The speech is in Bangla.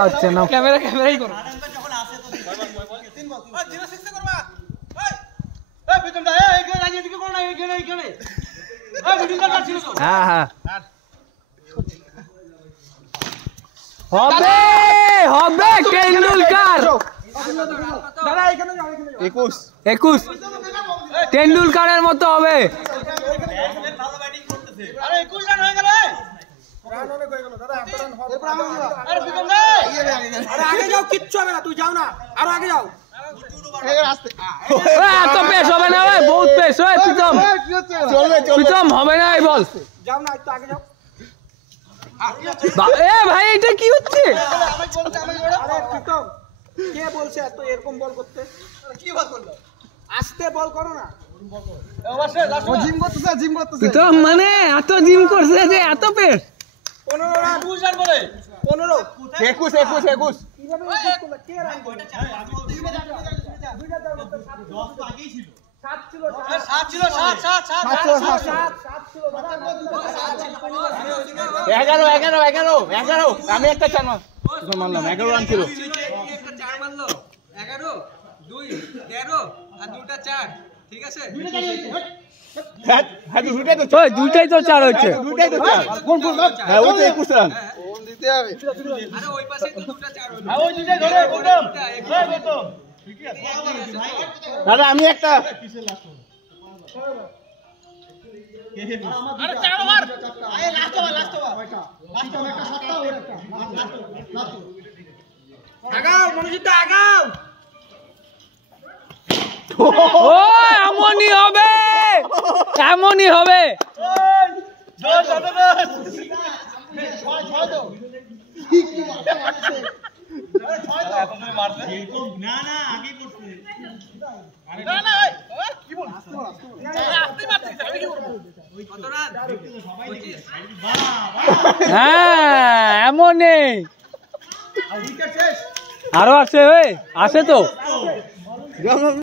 হচ্ছে না ক্যামেরাই করো। হ্যাঁ হ্যাঁ হবে হবে টেন্ডুলকার 21 টেন্ডুলকারের মতো হবে। কিচ্ছু হবে না, তুই যাও না, আরো আগে যাও। এত পেস হবে না, বহুত পেস প্রীতম হবে না এই বল। যাও না, একটু আগে যাও। এ ভাই এটা কি হচ্ছে? প্রীতম কে বলছে এত এরকম বল করতে? কি বল করলো? আস্তে বল করো না। প্রীতম মানে এত জিম করছে যে এত পেস। 15 রান 20 রান বলে 15 21 কিভাবে করলো? কে রান করলো? 10 তো আগেই ছিল। 7 ছিল 7 ছিল 7 ছিল দাদা। 11 আমি একটা চার মারলাম 11 রান ছিল। একটা 4 মারলো 11 2 13 আর দুটো 4 ঠিক আছে। দুইটাই তো চার হচ্ছে। হ্যাঁ ওই তো 21 রান কোন দিতে হবে। আরে ওই পাশে তো দুটো 4 হলো। হ্যাঁ ওই দুইটাই ধরে একদম একদম ঠিক আছে। দাদা আমি একটা আরে 4 ওভার আরে লাস্ট ওভার একটা শটটা ওর একটা লাস্ট আগাও মনোজিৎ আগাও। ও এমনই হবে এমনই হবে। হ্যাঁ এমনই আরো আছে তো।